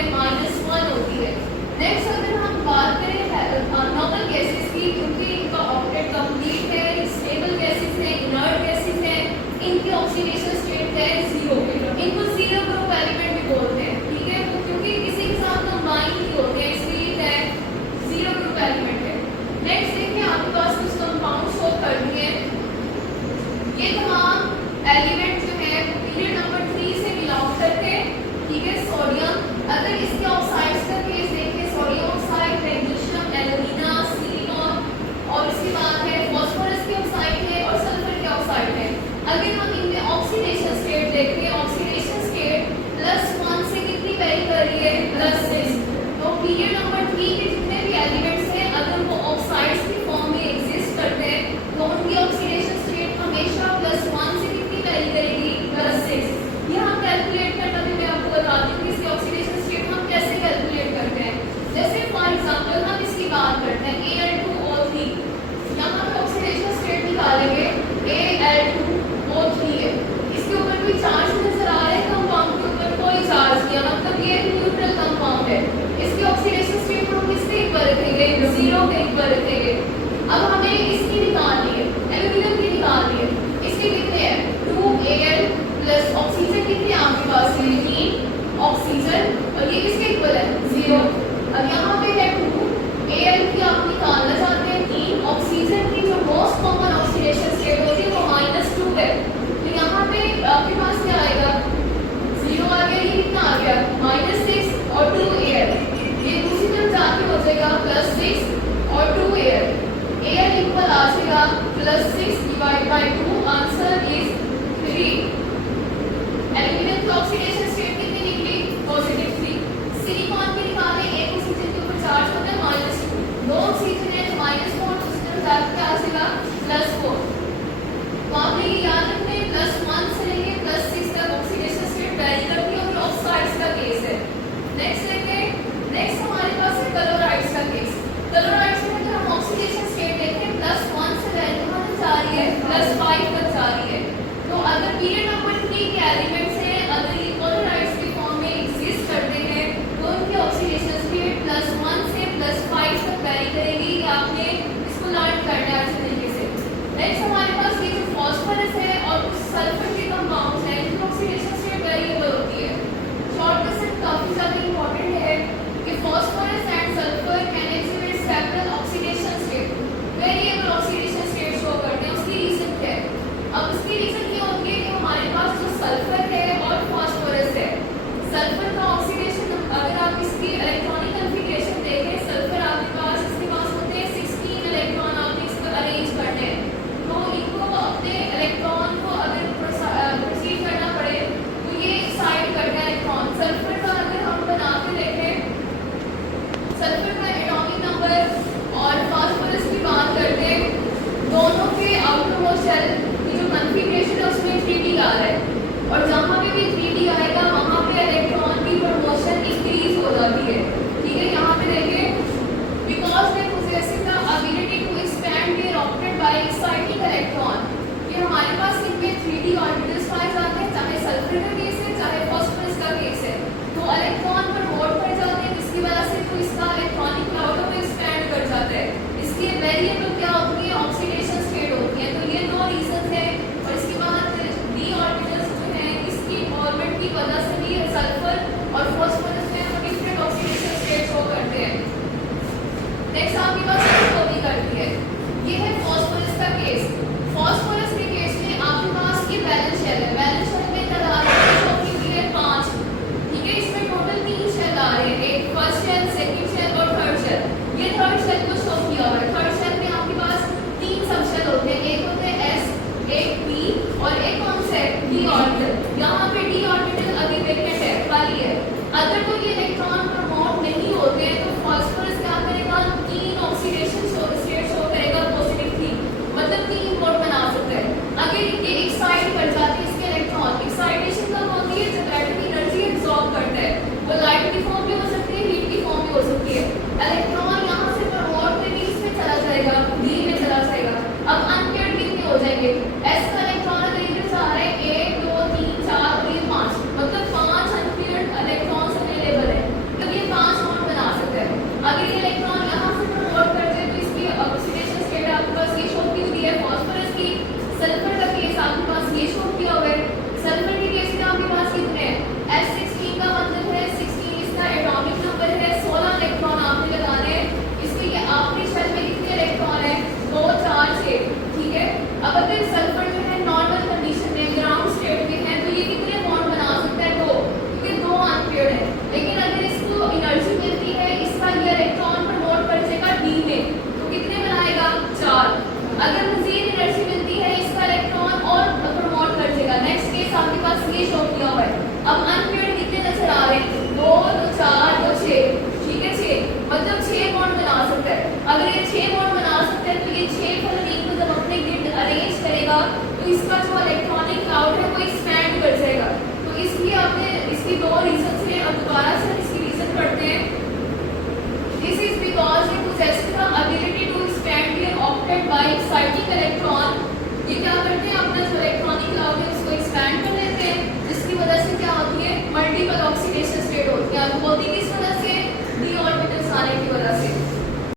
है -1 होती है। नेक्स्ट अगर हम बात करें नॉर्मल गैसेस की, क्योंकि इनका ऑक्टेट कंप्लीट है, स्टेबल गैसेस है, इनर्ट गैसेस है, इनकी ऑक्सीडेशन स्टेट है 0, इनको 0 ग्रुप एलिमेंट भी बोलते हैं, ठीक है, तो क्योंकि किसी के साथ कंबाइन नहीं होते हैं इसलिए है 0 ग्रुप एलिमेंट है। नेक्स्ट देखिए आपके पास कुछ कंपाउंड शो कर दिए हैं, ये तमाम एलिमेंट जो है पीरियड नंबर 3 से बिलोंग करते हैं, ठीक है। सोडियम, अगर इसके ऑक्साइड्स का केस देखिए, sodium oxide, magnesium, alumina, silicon, और इसके बाद है फास्फोरस के ऑक्साइड है और सल्फर के ऑक्साइड है। अगर हम इनमें ऑक्सीडेशन स्टेट देखते हैं, ऑक्सीडेशन स्टेट +1 से कितनी वेरी कर रही है, +6, तो पीरियड नंबर 3 के जितने भी एलिमेंट्स हैं अगर वो ऑक्साइड्स की फॉर्म में एग्जिस्ट करते हैं तो उनकी ऑक्सीडेशन स्टेट हमेशा +1 से कितनी वेरी करेगी, +6। यहाँ कैलकुलेट करना भी मैं आपको बताती हूँ कि इसकी ऑक्सीडेशन स्टेट हम कैसे कैलकुलेट करते हैं। जैसे फॉर एग्जांपल हम इसकी बात करते हैं Al2O3, यहाँ पे ऑक्सीडेशन स्टेट निकालेंगे Al2O3 है, इसके ऊपर कोई चार्ज नजर आ रहा है, कंपाउंड के ऊपर कोई चार्ज नहीं है, मतलब ये न्यूट्रल कंपाउंड है, इसकी ऑक्सीडेशन स्टेट हम किसके इक्वल रखेंगे, 0 के इक्वल रखेंगे। अब हमें इसकी निकालनी है, एल्यूमिनियम की निकालनी है, इसके कितने हैं 2Al प्लस ऑक्सीजन कितने आपके पास है 3 ऑक्सीजन, और ये किसके इक्वल है 0। अब यहाँ पे है 2 Al की आप निकालना चाहते हैं 3, ऑक्सीजन की जो मोस्ट कॉमन ऑक्सीडेशन स्टेट होती है वो -2 है, तो यहाँ पे आपके पास क्या आएगा 0 आ गया, ये कितना आ गया -6 और 2Al, ये दूसरी तरफ जाके हो जाएगा +6 और 2Al, Al इक्वल आ जाएगा +6 divide by 2, answer is 3। Aluminium की ऑक्सीडेशन स्टेट कितनी निकली, पॉजिटिव 3। सिलिकॉन की निकालें, एक ऑक्सीजन के ऊपर चार्ज होता है -2, 2 ऑक्सीजन है -4, दूसरी तरफ जाके क्या आ जाएगा +4। तो आपने ये याद रखना है +1 से लेके +6 तक ऑक्सीडेशन स्टेट वेरी करती है, और ऑक्साइड्स का केस है। नेक्स्ट देखते हैं, नेक्स्ट हमारे पास है क्लोराइड्स का केस। क्लोराइड्स में अगर हम ऑक्सीडेशन स्टेट देखें +1 से वैल्यू कहाँ तक जा रही है, +5 तक जा रही है, तो अगर पीरियड नंबर 3 के एलिमेंट्स हैं अगर ये क्लोराइड्स की फॉर्म में एग्जिस्ट करते हैं तो उनकी ऑक्सीडेशन स्टेट +1 से +5 तक वेरी करेगी, आपने इसको लर्न करना है अच्छे तरीके से। नेक्स्ट हमारे पास ये जो फास्फोरस है और कुछ सल्फर के कंपाउंड्स हैं इनकी ऑक्सीडेशन स्टेट वेरिएबल होती है। शॉर्ट कंसेप्ट काफी ज्यादा इंपॉर्टेंट है कि phosphorus and sulphur can exhibit several oxidation state, variable oxidation state show करते हैं। उसकी रीजन क्या है, अब उसकी रीजन ये होती है कि हमारे पास जो सल्फर है और फास्फोरस है, सल्फर का ऑक्सीडेशन अगर आप इसकी इलेक्ट्रॉनिक कॉन्फ़िगरेशन देखें, सल्फर आपके पास इसके पास होते हैं 16 इलेक्ट्रॉन, आपने इसको अरेंज करने हैं, तो इनको अपने इलेक्ट्रॉन को अगर प्रोसीड करना पड़े तो ये साइड करता है इलेक्ट्रॉन। सल्फर का अगर हम बना के देखें, सल्फर का एटॉमिक नंबर और फास्फोरस की बात करते हैं, दोनों के आउटर मोस्ट शेल की जो कॉन्फ़िगरेशन है उसमें 3D आ रहा है, और जहाँ पे भी 3D आएगा वहाँ पे इलेक्ट्रॉन की प्रमोशन इंक्रीज हो जाती है, ठीक है। यहाँ पे देखिए because they possess the ability to expand their octet by exciting electron, ये हमारे पास इनमें 3D ऑर्बिटल्स पाए जाते हैं, चाहे सल्फर का केस है चाहे फास्फोरस का केस है, तो इलेक्ट्रॉन प्रमोट कर जाते हैं, जिसकी वजह से तो इसका इलेक्ट्रॉनिक क्लाउड में एक्सपैंड कर जाता है, इसकी वेरिएबल क्या होती है, ऑक्सीडेशन स्टेट होती है। तो ये दो रीजन है, और इसके बाद डी ऑर्बिटल्स जो है इसकी इन्वॉल्वमेंट की वजह से भी सल्फर और फास्फोरस में हम डिफरेंट ऑक्सीडेशन स्टेट शो करते हैं। नेक्स्ट आपके पास भी करती है, ये है फास्फोरस का केस। फास्फोरस के केस में आपके पास ये बैलेंस शेल है, बैलेंस शेल में तादाद है 5, ठीक है। इसमें टोटल 3 शेल आ रहे हैं, एक फर्स्ट शेल, सेकंड शेल और थर्ड शेल। ये थर्ड शेल को शो किया हुआ है। थर्ड शेल में आपके पास 3 सब शेल होते हैं, एक होते हैं S, एक P और एक कौन सा है D ऑर्बिटल। यहाँ पे D ऑर्बिटल अभी वेकेंट है, खाली है। अगर कोई इलेक्ट्रॉन प्रमोट नहीं होते हैं तो फास्फोरस क्या करेगा, 3 ऑक्सीडेशन स्टेट शो करेगा पॉजिटिव 3, मतलब 3 बोर्ड बना सकता है। अगर ये एक्साइट कर जाते हैं इसके इलेक्ट्रॉन, एक्साइटेशन कब होती है, जब एटम एनर्जी एब्सॉर्ब करता है, वो लाइट की फॉर्म में हो सकती है, हीट की फॉर्म में हो सकती है। इलेक्ट्रॉन यहाँ से प्रमोट करके इसमें चला जाएगा, D में चला जाएगा। अब अनपेयर्ड कितने हो जाएंगे, S का इलेक्ट्रॉन अगर इधर जा रहा है 1 2 3 4 और ये 5, मतलब 5 अनपेयर्ड इलेक्ट्रॉन्स अवेलेबल इसका